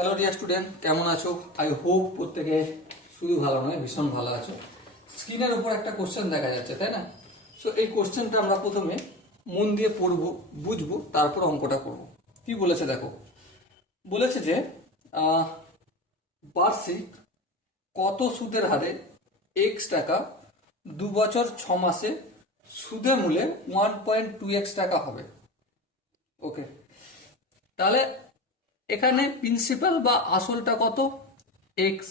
Hello dear student, কেমন আছো? I hope প্রত্যেকে শুধু ভালো নয়, ভীষণ ভালো আছো। স্ক্রিনের উপর একটা কোশ্চেন দেখা যাচ্ছে, তাই না? সো এই কোশ্চেনটা আমরা প্রথমে মন দিয়ে পড়বো, বুঝবো, তারপর অঙ্কটা করব। কি বলেছে দেখো, বলেছে যে বার্ষিক কত সুদের হারে এক্স টাকা 2 বছর 6 মাসে সুদে মূলে 1.2x টাকা হবে। ওকে, তাহলে এখানে প্রিন্সিপাল বা আসলটা কত? এক্স।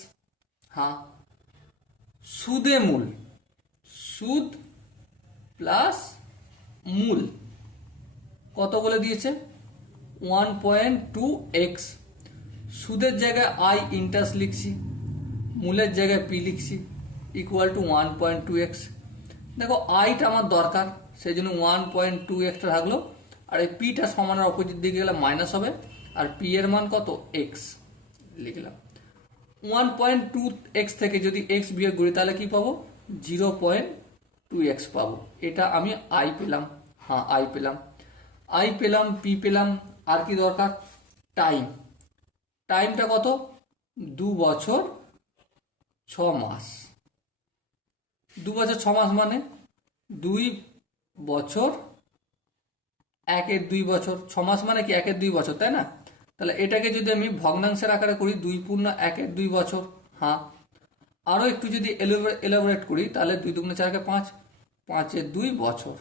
হ্যাঁ, সুদে মূল, সুদ প্লাস মূল কত বলে দিয়েছে? 1.2x। সুদের জায়গায় আই ইন্টারেস্ট লিখছি, মূলের জায়গায় পি লিখছি, ইকুয়াল টু 1.2x। দেখো আইটা আমার দরকার, সেই জন্য 1.2xটা থাকলো, আর এই পিটা সমানের অপোজিট দিকে গেলে মাইনাস হবে, আর পি এর মান কত? এক্স লিখলাম। 1.2x থেকে যদি এক্স বিয়োগ করি তাহলে কি পাবো? 0.2x পাবো। এটা আমি আই পেলাম। হ্যাঁ, আই পেলাম, আই পেলাম, পি পেলাম। আর কি দরকার? টাইম। টাইমটা কত? 2 বছর 6 মাস। 2 বছর 6 মাস মানে 2 বছর 1-2 বছর। 6 মাস মানে কি 1-2 বছর, তাই না? তাহলে এটাকে যদি আমি ভগ্নাংশের আকারে করি, 2 × 1=2 বছর। হ্যাঁ, আরও একটু যদি এলাবোরেট করি তাহলে 2×2=4, 5×2 বছর।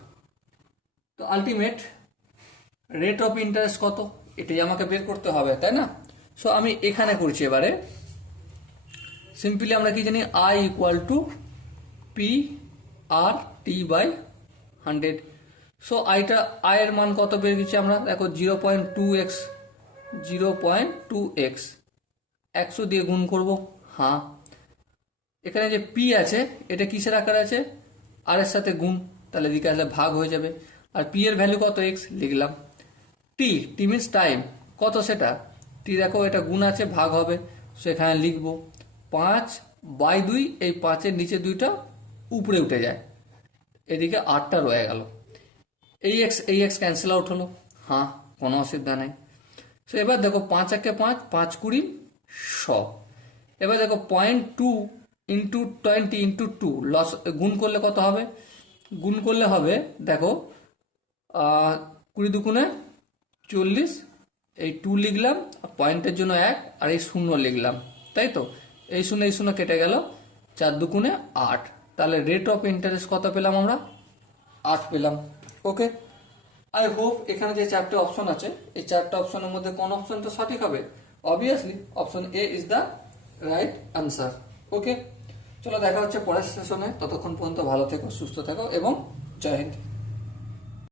তো আলটিমেট রেট অফ ইন্টারেস্ট কত, এটাই আমাকে বের করতে হবে, তাই না? সো আমি এখানে করছি। এবারে সিম্পলি আমরা কি জানি? I equal to P R T by 100। So আয়ের মান কত বের গেছি আমরা? দেখো 0.2x, 0.2x 100 দিয়ে গুণ করব। হ্যাঁ, এখানে যে পি আছে এটা কিসের আকার আছে? আর এর সাথে গুণ, তাহলে দিকে আসলে ভাগ হয়ে যাবে। আর পি এর ভ্যালু কত? এক্স লিখলাম। টি, টি মিনস টাইম, কত সেটা? টি দেখো এটা গুণ আছে, ভাগ হবে, সেখানে লিখবো 5/2। এই 5-এর নিচে 2টা উপরে উঠে যায়, এদিকে 8টা রয়ে গেল। এই এক্স ক্যান্সেল আউট হলো। হ্যাঁ, কোনো অসুবিধা নেই। সো এবার দেখো 5×1=5, 5×20=100। এবার দেখো 0.2 × 20 × 2 লস গুণ করলে কত হবে? গুণ করলে হবে দেখো 20×2=40। এই 2 লিখলাম, পয়েন্টের জন্য 1, আর এই 0 লিখলাম, তাই তো? এই 0 কেটে গেল, 4×2=8। তাহলে রেট অফ ইন্টারেস্ট কত পেলাম আমরা? 8 পেলাম। ওকে, আই হোপ এখানে যে 4টে অপশন আছে, এই 4টে অপশনের মধ্যে কোন অপশনটা সঠিক হবে? Obviously option A is the right answer. Okay, চলো দেখা হচ্ছে পরের সেশনে। ততক্ষণ পর্যন্ত ভালো থেকো, সুস্থ থেকো এবং জয় হিন্দ।